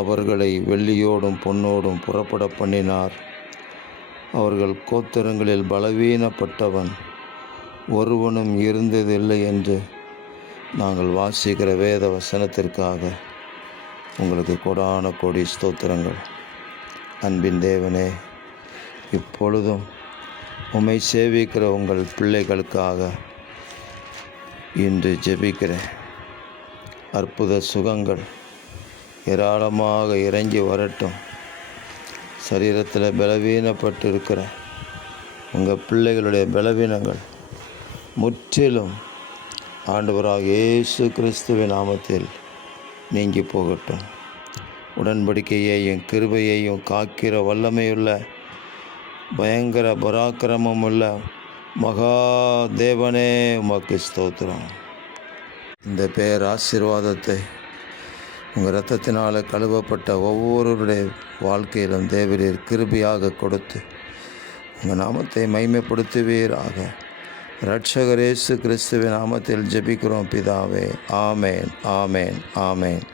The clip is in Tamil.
அவர்களை வெள்ளியோடும் பொன்னோடும் புறப்பட பண்ணினார். அவர்கள் கோத்திரங்களில் பலவீனப்பட்டவன் ஒருவனும் இருந்ததில்லை என்று நாங்கள் வாசிக்கிற வேத வசனத்திற்காக உங்களுக்கு கொடான கோடி ஸ்தோத்திரங்கள். அன்பின் தேவனே, இப்பொழுதும் உம்மை சேவிக்கிற உங்கள் பிள்ளைகளுக்காக இன்று ஜெபிக்கிறேன். அற்புத சுகங்கள் ஏராளமாக இறங்கி வரட்டும். சரீரத்தில் பலவீனப்பட்டு இருக்கிற உங்கள் பிள்ளைகளுடைய பலவீனங்கள் முற்றிலும் ஆண்டவராக இயேசு கிறிஸ்துவின் நாமத்தில் நீங்கி போகட்டும். உடன்படிக்கையையும் கிருபையையும் காக்கிற வல்லமையுள்ள பயங்கர பராக்கிரமமுள்ள மகா தேவனே, உமக்கு ஸ்தோத்திரம். இந்த பேராசீர்வாதத்தை உங்கள் இரத்தத்தினால் கழுவப்பட்ட ஒவ்வொருவருடைய வாழ்க்கையிலும் தேவரீர் கிருபையாக கொடுத்து உங்கள் நாமத்தை மகிமைப்படுத்துவீராக. இரட்சகர் இயேசு கிறிஸ்துவின் நாமத்தில் ஜெபிக்கிறோம் பிதாவே. ஆமேன், ஆமேன், ஆமேன்.